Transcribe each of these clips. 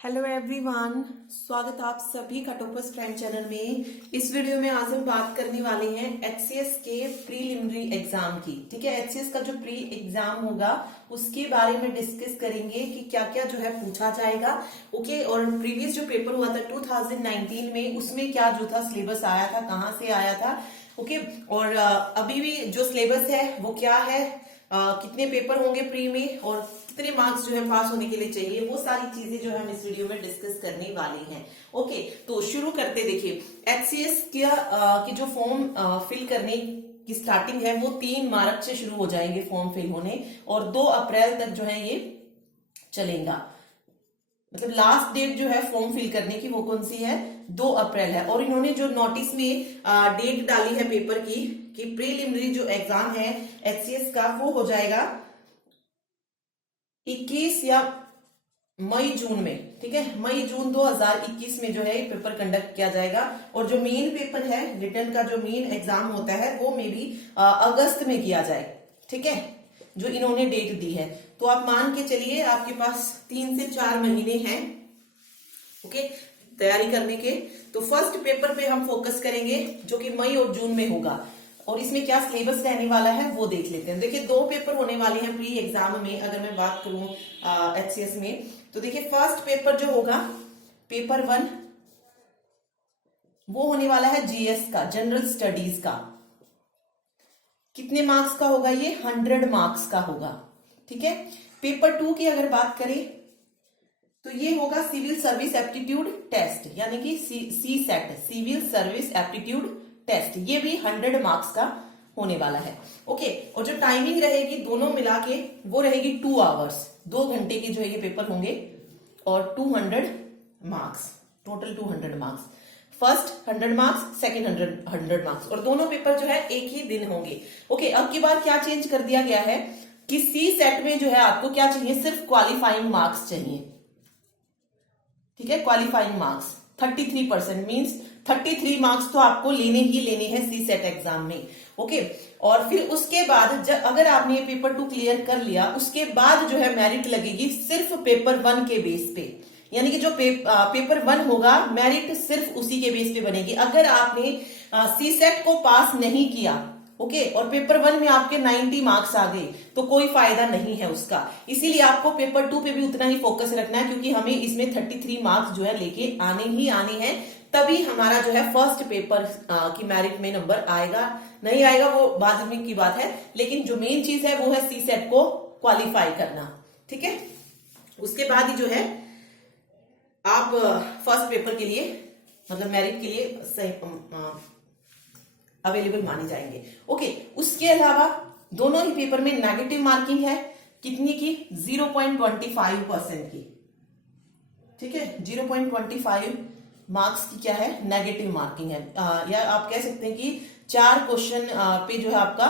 Hello everyone, स्वागत आप सभी का टॉपर्स प्राइम चैनल में। इस वीडियो में आज हम बात करने वाले हैं एचसीएस के प्रीलिमिनरी एग्जाम की। ठीक है, एचसीएस का जो प्री एग्जाम होगा उसके बारे में डिस्कस करेंगे कि क्या क्या जो है पूछा जाएगा। ओके, और प्रीवियस जो पेपर हुआ था 2019 में उसमें क्या जो था सिलेबस आया था, कहाँ से आया था। ओके, और अभी भी जो सिलेबस है वो क्या है, कितने पेपर होंगे प्री में और कितने मार्क्स जो है पास होने के लिए चाहिए, वो सारी चीजें जो है हम इस वीडियो में डिस्कस करने वाले हैं। ओके, तो शुरू करते। देखिए, एचसीएस की जो फॉर्म फिल करने की स्टार्टिंग है वो 3 मार्च से शुरू हो जाएंगे फॉर्म फिल होने, और 2 अप्रैल तक जो है ये चलेगा। मतलब लास्ट डेट जो है फॉर्म फिल करने की वो कौन सी है, 2 अप्रैल है। और इन्होंने जो नोटिस में डेट डाली है पेपर की कि प्रीलिमिनरी जो एग्जाम है एचसीएस का वो हो जाएगा 21 या मई जून में। ठीक है, मई जून 2021 में जो है ये पेपर कंडक्ट किया जाएगा। और जो मेन पेपर है, रिटर्न का जो मेन एग्जाम होता है वो मे भी अगस्त में किया जाए। ठीक है, जो इन्होंने डेट दी है, तो आप मान के चलिए आपके पास 3 से 4 महीने हैं ओके तैयारी करने के। तो फर्स्ट पेपर पे हम फोकस करेंगे जो कि मई और जून में होगा, और इसमें क्या सिलेबस रहने वाला है वो देख लेते हैं। देखिए, 2 पेपर होने वाले हैं प्री एग्जाम में। अगर मैं बात करूं एचसीएस में, तो देखिए फर्स्ट पेपर जो होगा पेपर 1 वो होने वाला है जीएस का, जनरल स्टडीज का। कितने मार्क्स का होगा ये, 100 मार्क्स का होगा। ठीक है, पेपर 2 की अगर बात करें तो ये होगा सिविल सर्विस एप्टीट्यूड टेस्ट, यानी कि CSAT, civil service aptitude test. ये भी 100 मार्क्स का होने वाला है। ओके, और जो टाइमिंग रहेगी दोनों मिला के वो रहेगी 2 आवर्स, 2 घंटे के जो है ये पेपर होंगे, और 200 marks, total 200 marks. First 100 marks, second 100 marks, और दोनों पेपर जो है एक ही दिन होंगे। ओके, अब की बार क्या चेंज कर दिया गया है कि सी सेट में जो है आपको क्या चाहिए, सिर्फ क्वालिफाइंग मार्क्स चाहिए। ठीक है, क्वालिफाइंग मार्क्स 33% मीन्स 33 मार्क्स तो आपको लेने ही लेने हैं सी सेट एग्जाम में। ओके, और फिर उसके बाद अगर आपने ये पेपर 2 क्लियर कर लिया, उसके बाद जो है मेरिट लगेगी सिर्फ पेपर 1 के बेस पे। यानी कि जो पेपर 1 होगा मेरिट सिर्फ उसी के बेस पे बनेगी। अगर आपने सी सेट को पास नहीं किया ओके, और पेपर 1 में आपके 90 मार्क्स आ गए तो कोई फायदा नहीं है उसका। इसीलिए आपको पेपर 2 पे भी उतना ही फोकस रखना है, क्योंकि हमें इसमें 33 मार्क्स जो है लेके आने ही आने हैं, तभी हमारा जो है फर्स्ट पेपर की मेरिट में नंबर आएगा। नहीं आएगा वो बाद में की बात है, लेकिन जो मेन चीज है वो है सी सेट को क्वालिफाई करना। ठीक है, उसके बाद ही जो है आप फर्स्ट पेपर के लिए मतलब मेरिट के लिए सही अवेलेबल माने जाएंगे। ओके, उसके अलावा दोनों ही पेपर में नेगेटिव मार्किंग है, कितनी की, 0.25% की। ठीक है, 0.25 मार्क्स की क्या है, नेगेटिव मार्किंग है। या आप कह सकते हैं कि 4 क्वेश्चन पे जो है आपका,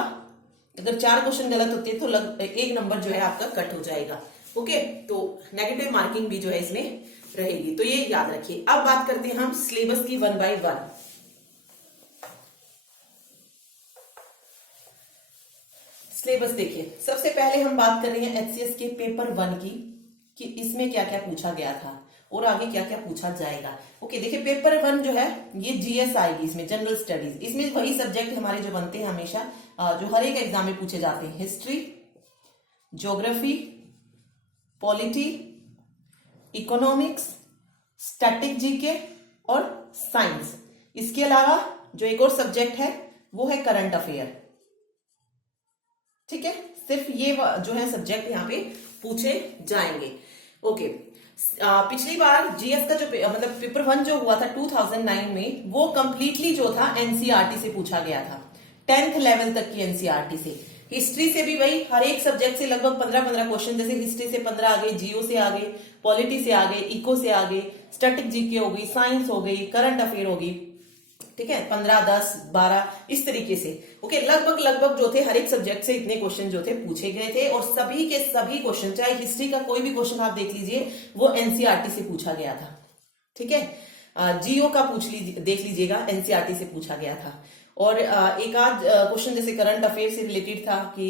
अगर 4 क्वेश्चन गलत होते हैं तो 1 नंबर जो है आपका कट हो जाएगा। ओके, तो नेगेटिव मार्किंग भी जो है इसमें रहेगी, तो ये याद रखिए। अब बात करते हैं हम सिलेबस की 1 by 1। सिलेबस देखिए, सबसे पहले हम बात कर रहे हैं एचसीएस के पेपर 1 की, कि इसमें क्या क्या पूछा गया था और आगे क्या क्या पूछा जाएगा। ओके, देखिए पेपर 1 जो है ये जीएस आएगी, इसमें जनरल स्टडीज। इसमें वही सब्जेक्ट हमारे जो बनते हैं हमेशा, जो हर एक एग्जाम में पूछे जाते हैं, history, geography, polity, economics, static GK और साइंस। इसके अलावा जो एक और सब्जेक्ट है वो है करंट अफेयर। ठीक है, सिर्फ ये जो है सब्जेक्ट यहाँ पे पूछे जाएंगे। ओके, पिछली बार जीएस का जो मतलब पेपर 1 जो हुआ था 2009 में, वो कंप्लीटली जो था एनसीईआरटी से पूछा गया था, 10th लेवल तक की एनसीईआरटी से। हिस्ट्री से भी वही, हर एक सब्जेक्ट से लगभग 15-15 क्वेश्चन, जैसे हिस्ट्री से 15 आ गए, जियो से आ गए, पॉलिटी से आ गए, इको से आ गए, स्टैटिक जीके हो गई, साइंस हो गई, करंट अफेयर होगी। ठीक है, 15, 10, 12 इस तरीके से। ओके, लगभग जो थे हर एक सब्जेक्ट से इतने क्वेश्चन जो थे पूछे गए थे, और सभी के सभी क्वेश्चन, चाहे हिस्ट्री का कोई भी क्वेश्चन आप देख लीजिए, वो एनसीईआरटी से पूछा गया था। ठीक है, जियो का देख लीजिएगा, एनसीईआरटी से पूछा गया था। और एक आध क्वेश्चन जैसे करंट अफेयर से रिलेटेड था कि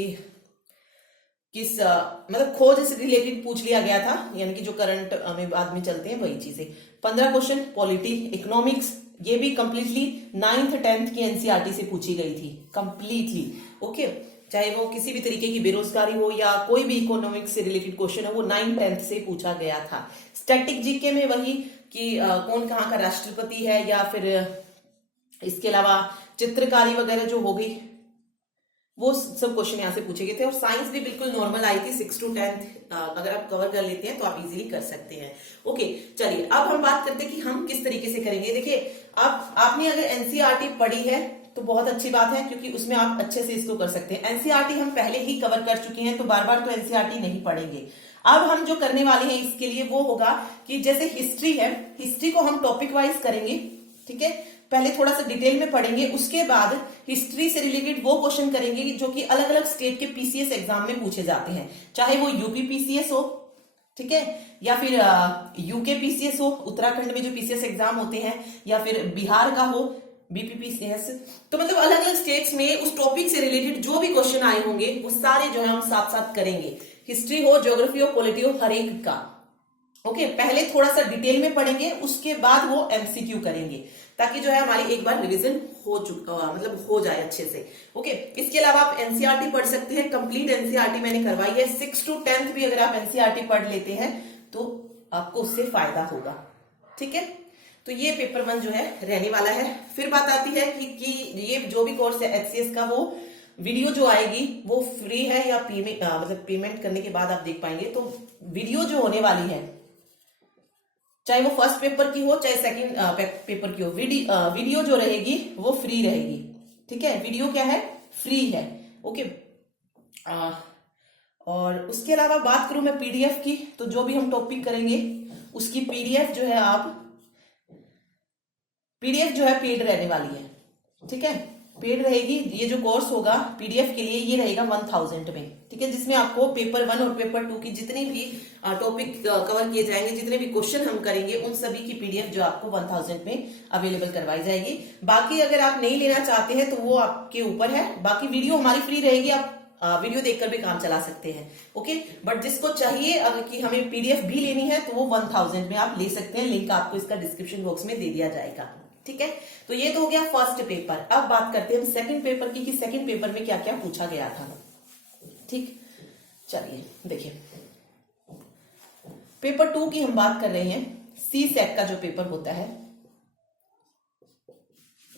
किस मतलब खोज से रिलेटेड पूछ लिया गया था, यानी कि जो करंट में बाद में चलते हैं वही चीजें। 15 क्वेश्चन पॉलिटी, इकोनॉमिक्स, ये भी कंप्लीटली 9th 10th की एनसीईआरटी से पूछी गई थी कंप्लीटली। ओके, चाहे वो किसी भी तरीके की बेरोजगारी हो या कोई भी इकोनॉमिक्स से रिलेटेड क्वेश्चन है, वो 9th 10th से पूछा गया था। स्टैटिक जीके में वही कि कौन कहाँ का राष्ट्रपति है, या फिर इसके अलावा चित्रकारी वगैरह जो हो गई, वो सब क्वेश्चन यहाँ से पूछे गए थे। और साइंस भी बिल्कुल नॉर्मल आई थी 6 to 10th, अगर आप कवर कर लेते हैं तो आप इजीली कर सकते हैं। ओके, चलिए अब हम बात करते हैं कि हम किस तरीके से करेंगे। देखिए, आपने अगर एनसीईआरटी पढ़ी है तो बहुत अच्छी बात है, क्योंकि उसमें आप अच्छे से इसको कर सकते हैं। एनसीईआरटी हम पहले ही कवर कर चुके हैं, तो बार बार तो एनसीईआरटी नहीं पढ़ेंगे। अब हम जो करने वाले हैं इसके लिए वो होगा कि जैसे हिस्ट्री है, हिस्ट्री को हम टॉपिक वाइज करेंगे, ठीक है। पहले थोड़ा सा डिटेल में पढ़ेंगे, उसके बाद हिस्ट्री से रिलेटेड वो क्वेश्चन करेंगे जो कि अलग अलग स्टेट के पीसीएस एग्जाम में पूछे जाते हैं, चाहे वो यूपी पीसीएस हो, ठीक है, या फिर यूके पीसीएस हो, उत्तराखंड में जो पीसीएस एग्जाम होते हैं, या फिर बिहार का हो बीपीपीसीएस। तो मतलब अलग अलग स्टेट्स में उस टॉपिक से रिलेटेड जो भी क्वेश्चन आए होंगे वो सारे जो है हम साथ साथ करेंगे। हिस्ट्री हो, ज्योग्राफी हो, पॉलिटी हो, हर एक का। ओके, पहले थोड़ा सा डिटेल में पढ़ेंगे, उसके बाद वो एमसीक्यू करेंगे, ताकि जो है हमारी एक बार रिवीजन हो चुका मतलब हो जाए अच्छे से। ओके, इसके अलावा आप एनसीईआरटी पढ़ सकते हैं, कंप्लीट एनसीईआरटी मैंने करवाई है। 6 to 10th भी अगर आप एनसीईआरटी पढ़ लेते हैं तो आपको उससे फायदा होगा, ठीक है। तो ये पेपर 1 जो है रहने वाला है। फिर बात आती है कि ये जो भी कोर्स है एचसीएस का, वो वीडियो जो आएगी वो फ्री है या मतलब पेमेंट करने के बाद आप देख पाएंगे। तो वीडियो जो होने वाली है, चाहे वो फर्स्ट पेपर की हो चाहे सेकंड पेपर की हो, वीडियो जो रहेगी वो फ्री रहेगी, ठीक है। वीडियो क्या है, फ्री है। ओके, और उसके अलावा बात करूं मैं पीडीएफ की, तो जो भी हम टॉपिक करेंगे उसकी पीडीएफ जो है पीडीएफ जो है पेड रहने वाली है, ठीक है, पेड रहेगी। ये जो कोर्स होगा पीडीएफ के लिए ये रहेगा 1000 में, ठीक है, जिसमें आपको पेपर 1 और पेपर 2 की जितने भी टॉपिक कवर किए जाएंगे, जितने भी क्वेश्चन हम करेंगे, उन सभी की पीडीएफ जो आपको 1000 में अवेलेबल करवाई जाएगी। बाकी अगर आप नहीं लेना चाहते हैं तो वो आपके ऊपर है। बाकी वीडियो हमारी फ्री रहेगी, आप वीडियो देखकर भी काम चला सकते हैं। ओके, बट जिसको चाहिए अगर कि हमें पीडीएफ भी लेनी है तो वो 1000 में आप ले सकते हैं। लिंक आपको इसका डिस्क्रिप्शन बॉक्स में दे दिया जाएगा, ठीक है। तो ये तो हो गया फर्स्ट पेपर। अब बात करते हैं हम सेकंड पेपर की, कि सेकंड पेपर में क्या क्या पूछा गया था, ठीक। चलिए देखिए, पेपर 2 की हम बात कर रहे हैं। सी सेट का जो पेपर होता है,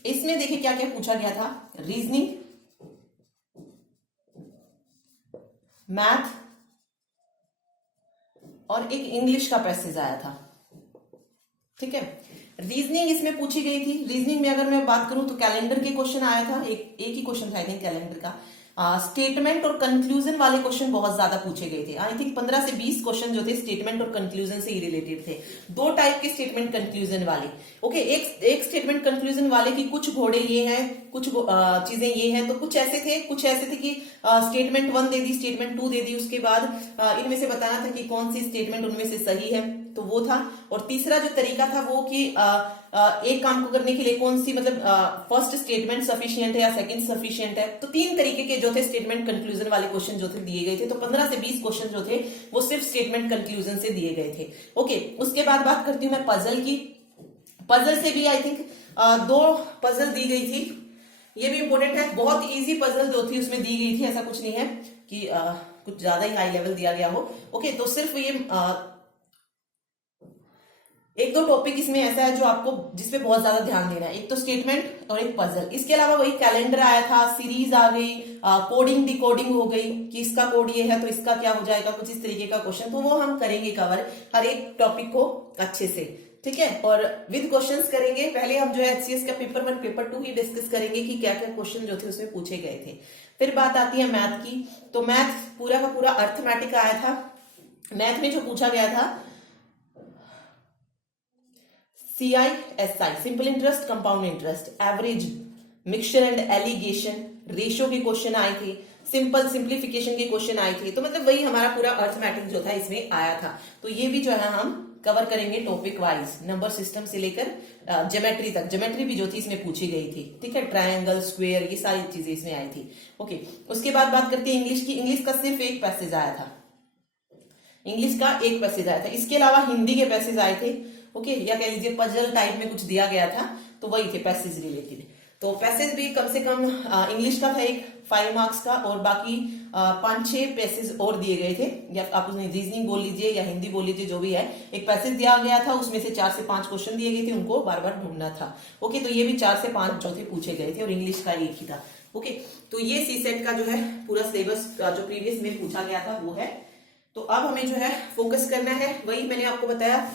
इसमें देखिए क्या क्या पूछा गया था। रीजनिंग, मैथ और एक इंग्लिश का पैसेज आया था, ठीक है। रीजनिंग इसमें पूछी गई थी। रीजनिंग में अगर मैं बात करूं तो कैलेंडर के क्वेश्चन आया था, एक ही क्वेश्चन था आई थिंक कैलेंडर का। स्टेटमेंट और कंक्लूजन वाले क्वेश्चन बहुत ज्यादा पूछे गए थे। आई थिंक 15 से 20 क्वेश्चन जो थे स्टेटमेंट और कंक्लूजन से ही रिलेटेड थे। 2 टाइप के स्टेटमेंट कंक्लूजन वाले। ओके, एक स्टेटमेंट कंक्लूजन वाले की कुछ घोड़े ये हैं, कुछ चीजें ये हैं, तो कुछ ऐसे थे कि स्टेटमेंट 1 दे दी, स्टेटमेंट 2 दे दी, उसके बाद इनमें से बताना था कि कौन सी स्टेटमेंट उनमें से सही है, तो वो था। और तीसरा जो तरीका था वो कि एक काम को करने के लिए कौन सी मतलब फर्स्ट स्टेटमेंट सफिशिएंट है या सेकंड सफिशिएंट है। तो 3 तरीके के जो थे स्टेटमेंट कंक्लूजन वाले क्वेश्चन जो थे दिए गए थे। तो 15 से 20 क्वेश्चन जो थे वो सिर्फ स्टेटमेंट कंक्लूजन से दिए गए थे। ओके, उसके बाद बात करती हूँ मैं पजल की। पजल से भी आई थिंक 2 पजल दी गई थी। ये भी इंपॉर्टेंट है, बहुत इजी पजल जो थी उसमें दी गई थी, ऐसा कुछ नहीं है कि कुछ ज्यादा ही हाई लेवल दिया गया हो। ओके, तो सिर्फ ये 1-2 टॉपिक इसमें ऐसा है जो आपको जिसपे बहुत ज्यादा ध्यान देना है, एक तो स्टेटमेंट और एक पजल। इसके अलावा वही कैलेंडर आया था, सीरीज आ गई, कोडिंग डिकोडिंग हो गई कि इसका कोड ये है तो इसका क्या हो जाएगा, कुछ इस तरीके का क्वेश्चन। तो वो हम करेंगे कवर हर एक टॉपिक को अच्छे से, ठीक है, और विद क्वेश्चंस करेंगे। पहले हम जो है एचसीएस का पेपर 1 पेपर 2 ही डिस्कस करेंगे कि क्या क्या क्वेश्चन जो थे उसमें पूछे गए थे। फिर बात आती है मैथ की। तो मैथ पूरा का पूरा अर्थमेटिक आया था। मैथ में जो पूछा गया था CISI, simple interest, compound interest, average, mixture and allegation, ratio के क्वेश्चन आए थे, सिंपल सिंप्लीफिकेशन के क्वेश्चन आए थे। तो मतलब वही हमारा पूरा अर्थमेटिक जो था इसमें आया था। तो ये भी जो है हम कवर करेंगे टॉपिक वाइज, नंबर सिस्टम से लेकर ज्योमेट्री तक। ज्योमेट्री भी जो थी इसमें पूछी गई थी, ठीक है, ट्रायंगल, स्क्वायर, ये सारी चीजें इसमें आई थी। ओके, उसके बाद बात करते हैं इंग्लिश की। इंग्लिश का सिर्फ एक पैसेज आया था, इंग्लिश का एक पैसेज आया था। इसके अलावा हिंदी के पैसेज आए थे, ओके, या कह लीजिए पजल टाइप में कुछ दिया गया था, तो वही थे पैसेज रिलेटेड। तो पैसेज भी कम से कम इंग्लिश का था एक 5 मार्क्स का, और बाकी 5-6 पैसेज और दिए गए थे, या आप उसमें रीजनिंग बोल लीजिए या हिंदी बोल लीजिए, जो भी है। एक पैसेज दिया गया था, उसमें से 4 से 5 क्वेश्चन दिए गए थे, उनको बार बार ढूंढना था। ओके, तो ये भी 4 से 5 जो थे पूछे गए थे, और इंग्लिश का एक ही था। ओके, तो ये सीसेट का जो है पूरा सिलेबस जो प्रीवियस में पूछा गया था वो है। तो अब हमें जो है फोकस करना है, वही मैंने आपको बताया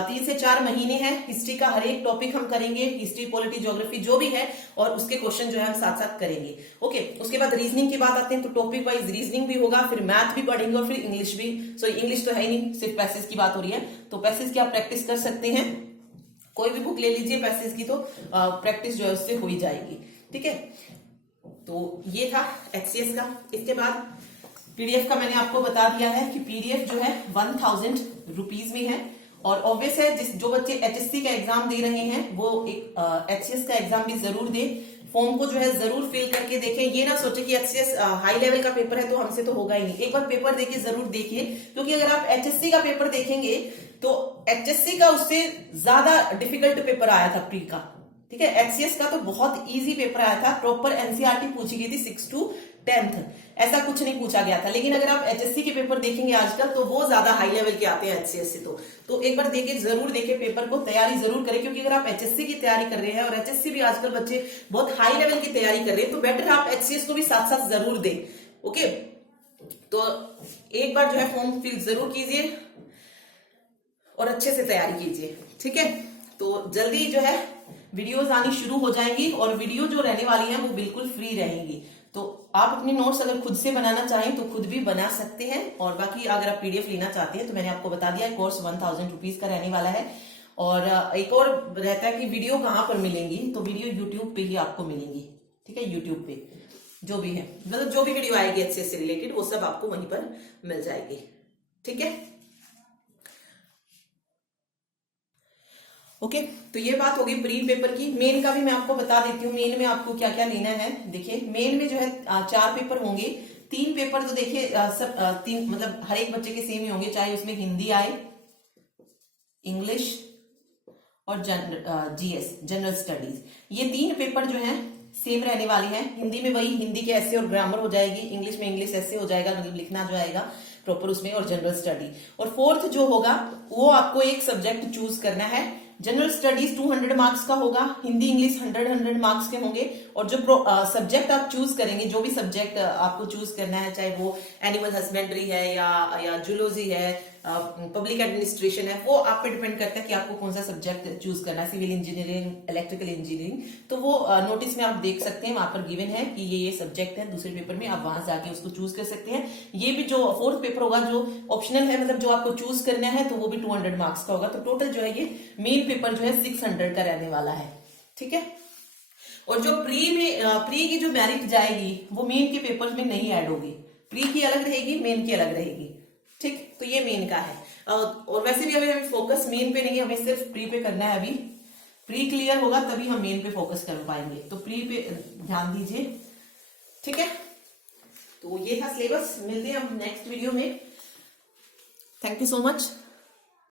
3 से 4 महीने हैं। हिस्ट्री का हर एक टॉपिक हम करेंगे, हिस्ट्री, पॉलिटी, ज्योग्राफी जो भी है, और उसके क्वेश्चन जो है हम साथ साथ करेंगे। ओके, उसके बाद रीजनिंग की बात आते हैं, तो टॉपिक वाइज रीजनिंग भी होगा, फिर मैथ भी पढ़ेंगे, और फिर इंग्लिश भी। सॉरी, इंग्लिश तो है ही नहीं, सिर्फ पैसेज की बात हो रही है। तो पैसेज की आप प्रैक्टिस कर सकते हैं, कोई भी बुक ले लीजिए पैसेज की, तो प्रैक्टिस जो है उससे हो ही जाएगी, ठीक है। तो ये था एचसीएस का। इसके बाद पीडीएफ का मैंने आपको बता दिया है कि पीडीएफ जो है 1000 रुपीज में है, और ऑब्वियस है जो बच्चे एचएससी का एग्जाम दे रहे हैं वो एक एचसीएस का एग्जाम भी जरूर दे। फॉर्म को जो है जरूर फिल करके देखें। ये ना सोचे कि एचसीएस हाई लेवल का पेपर है तो हमसे तो होगा ही नहीं। एक बार पेपर देके जरूर देखिए, क्योंकि अगर आप एचएससी का पेपर देखेंगे तो एचएससी का उससे ज्यादा डिफिकल्ट पेपर आया था प्री का, ठीक है। एचसीएस का तो बहुत इजी पेपर आया था, प्रॉपर एनसीईआरटी पूछी गई थी 6 to 10th, ऐसा कुछ नहीं पूछा गया था। लेकिन अगर आप एचएससी के पेपर देखेंगे आजकल तो वो ज्यादा हाई लेवल के आते हैं एचसीएस से। तो एक बार देखे, जरूर देखे पेपर को, तैयारी जरूर करें, क्योंकि अगर आप एचएससी की तैयारी कर रहे हैं, और एचएससी भी आजकल बच्चे बहुत हाई लेवल की तैयारी कर रहे हैं, तो बेटर आप एचसीएस को भी साथ साथ जरूर दें। ओके, तो एक बार जो है फॉर्म फिल जरूर कीजिए और अच्छे से तैयारी कीजिए, ठीक है। तो जल्दी जो है वीडियोस आनी शुरू हो जाएंगी, और वीडियो जो रहने वाली है वो बिल्कुल फ्री रहेंगी। तो आप अपने नोट्स अगर खुद से बनाना चाहें तो खुद भी बना सकते हैं, और बाकी अगर आप पीडीएफ लेना चाहते हैं तो मैंने आपको बता दिया है, कोर्स 1000 रुपीज का रहने वाला है। और एक और रहता है कि वीडियो कहाँ पर मिलेंगी, तो वीडियो यूट्यूब पे ही आपको मिलेंगी, ठीक है। यूट्यूब पे जो भी है, मतलब जो भी वीडियो आएगी एचसीएस से रिलेटेड, वो सब आपको वहीं पर मिल जाएगी, ठीक है। ओके, तो ये बात होगी प्री पेपर की। मेन का भी मैं आपको बता देती हूँ, मेन में आपको क्या क्या लेना है। देखिए, मेन में जो है 4 पेपर होंगे। 3 पेपर तो देखिए सब 3 मतलब हर एक बच्चे के सेम ही होंगे, चाहे उसमें हिंदी आए, इंग्लिश और जीएस, जनरल स्टडीज। ये 3 पेपर जो है सेम रहने वाली है। हिंदी में वही हिंदी के ऐसे और ग्रामर हो जाएगी, इंग्लिश में इंग्लिश ऐसे हो जाएगा, मतलब लिखना जो आएगा प्रॉपर उसमें, और जनरल स्टडी। और 4th जो होगा वो आपको एक सब्जेक्ट चूज करना है। जनरल स्टडीज 200 मार्क्स का होगा, हिंदी इंग्लिश 100 मार्क्स के होंगे। और जो सब्जेक्ट आप चूज करेंगे, जो भी सब्जेक्ट आपको चूज करना है, चाहे वो एनिमल हस्बेंड्री है या जूलॉजी है, पब्लिक एडमिनिस्ट्रेशन है, वो आप पे डिपेंड करता है कि आपको कौन सा सब्जेक्ट चूज करना है, सिविल इंजीनियरिंग, इलेक्ट्रिकल इंजीनियरिंग। तो वो नोटिस में आप देख सकते हैं, वहां पर गिवन है कि ये सब्जेक्ट है दूसरे पेपर में, आप वहां जाके उसको चूज कर सकते हैं। ये भी जो 4th पेपर होगा जो ऑप्शनल है, मतलब जो आपको चूज करना है, तो वो भी 200 मार्क्स का होगा। तो टोटल जो है ये मेन पेपर जो है 600 का रहने वाला है, ठीक है। और जो प्री की जो मेरिट जाएगी वो मेन के पेपर में नहीं ऐड होगी, प्री की अलग रहेगी, मेन की अलग रहेगी, ठीक। तो ये मेन का है। और वैसे भी अभी हमें फोकस मेन पे नहीं है, हमें सिर्फ प्री पे करना है। अभी प्री क्लियर होगा तभी हम मेन पे फोकस कर पाएंगे, तो प्री पे ध्यान दीजिए, ठीक है। तो ये था सिलेबस, मिलते हैं हम नेक्स्ट वीडियो में। Thank you so much.